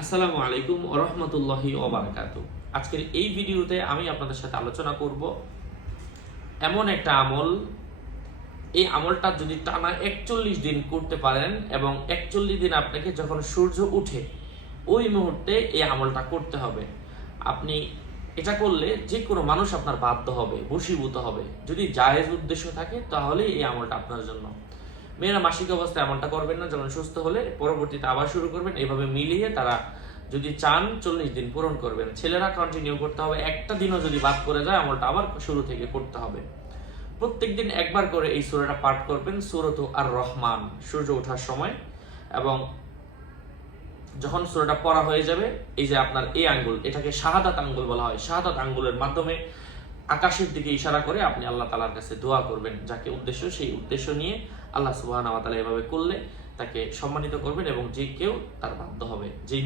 আসসালামু আলাইকুম ওয়া রাহমাতুল্লাহি ওয়া বারাকাতুহু। আজকের এই ভিডিওতে আমি আপনাদের সাথে আলোচনা করব এমন একটা আমল, এই আমলটা যদি টানা 41 দিন করতে পারেন এবং 41 দিন আপনাকে যখন সূর্য উঠে ওই মুহূর্তে এই আমলটা করতে হবে। আপনি এটা করলে যে কোনো মানুষ আপনার বাধ্য হবে, বশীভূত হবে। যদি জায়েজ উদ্দেশ্য থাকে তাহলে এই আমলটা আপনার জন্য। মেয়েরা মাসিক অবস্থায় এমনটা করবেন না, যখন সুস্থ হলে পরবর্তীতে আবার শুরু করবেন। এভাবে মিলিয়ে তারা যদি চান 40 দিন পূরণ করবেন। ছেলেরা কন্টিনিউ করতে হবে, একটা দিনও যদি বাদ করে যায় আমলটা আবার শুরু থেকে করতে হবে। প্রত্যেকদিন একবার করে এই সূরাটা পাঠ করবেন, সূরাতু আর রহমান, সূর্য ওঠার সময়। এবং যখন সূরাটা পড়া হয়ে যাবে, এই যে আপনার এই আঙ্গুল, এটাকে শাহাদাত আঙ্গুল বলা হয়। শাহাদাত আঙ্গুলের মাধ্যমে আকাশের দিকে ইশারা করে আপনি আল্লাহ তাআলার কাছে দোয়া করবেন, যাকে উদ্দেশ্য সেই উদ্দেশ্য নিয়ে আল্লাহ সুবহানাহু ওয়া তাআলা এভাবে করলে তাকে সম্মানিত করবেন এবং যে কেউ তার বাধ্য হবে। যে